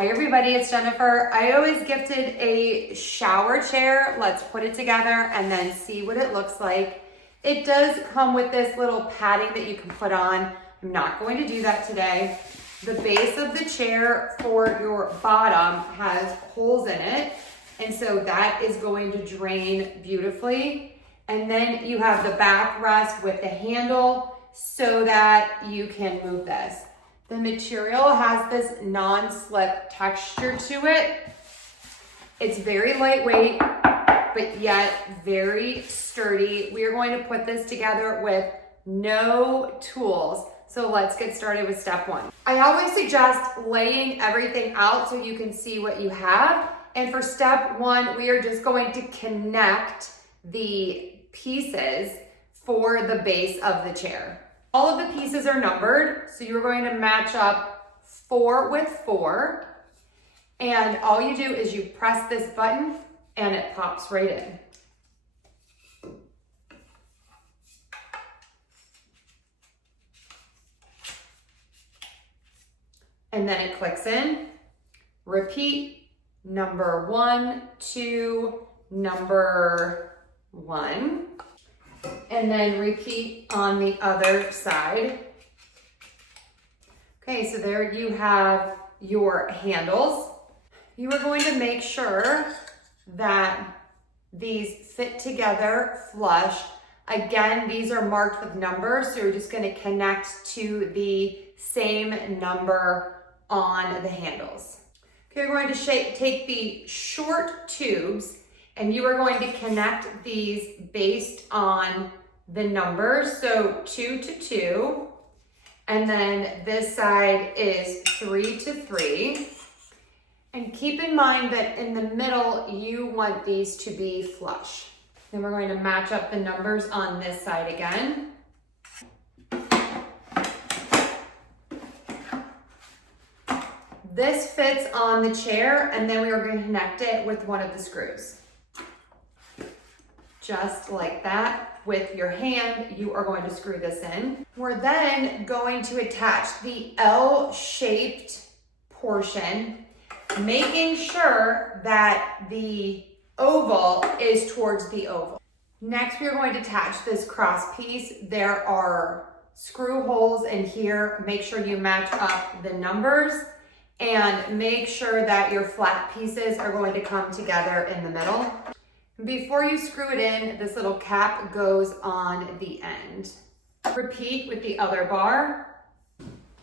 Hi everybody, it's Jennifer. I always gifted a shower chair. Let's put it together and then see what it looks like. It does come with this little padding that you can put on. I'm not going to do that today. The base of the chair for your bottom has holes in it, and so that is going to drain beautifully. And then you have the backrest with the handle so that you can move this. The material has this non-slip texture to it. It's very lightweight, but yet very sturdy. We are going to put this together with no tools. So let's get started with step one. I always suggest laying everything out so you can see what you have. And for step one, we are just going to connect the pieces for the base of the chair. All of the pieces are numbered, so you're going to match up 4 with 4. And all you do is you press this button and it pops right in. And then it clicks in. Repeat number 1, 2, number 1. And then repeat on the other side. Okay, so there you have your handles. You are going to make sure that these fit together flush. Again, these are marked with numbers, so you're just going to connect to the same number on the handles. Okay, you're going to take the short tubes and you are going to connect these based on the numbers. So 2 to 2, and then this side is 3 to 3. And keep in mind that in the middle, you want these to be flush. Then we're going to match up the numbers on this side again. This fits on the chair, and then we are going to connect it with one of the screws. Just like that. With your hand, you are going to screw this in. We're then going to attach the L-shaped portion, making sure that the oval is towards the oval. Next, we're going to attach this cross piece. There are screw holes in here. Make sure you match up the numbers and make sure that your flat pieces are going to come together in the middle. Before you screw it in, this little cap goes on the end. Repeat with the other bar.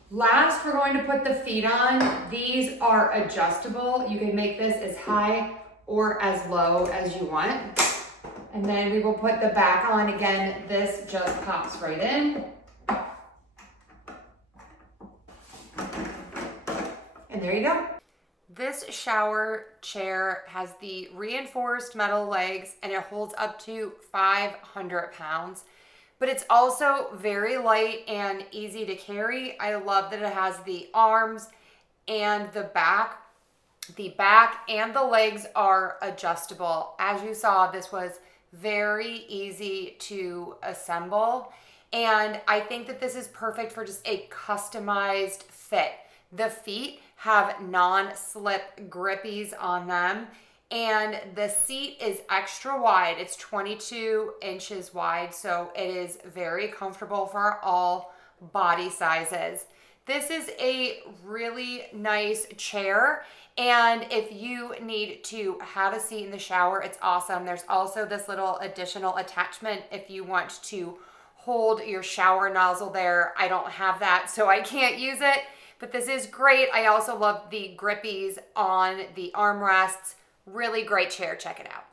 Last, we're going to put the feet on. These are adjustable. You can make this as high or as low as you want. And then we will put the back on again. This just pops right in. And there you go. This shower chair has the reinforced metal legs and it holds up to 500 pounds, but it's also very light and easy to carry. I love that it has the arms and the back. The back and the legs are adjustable. As you saw, this was very easy to assemble, and I think that this is perfect for just a customized fit. The feet have non-slip grippies on them, and the seat is extra wide. It's 22 inches wide, so it is very comfortable for all body sizes. This is a really nice chair, and if you need to have a seat in the shower, it's awesome. There's also this little additional attachment if you want to hold your shower nozzle there. I don't have that, so I can't use it. But this is great. I also love the grippies on the armrests. Really great chair. Check it out.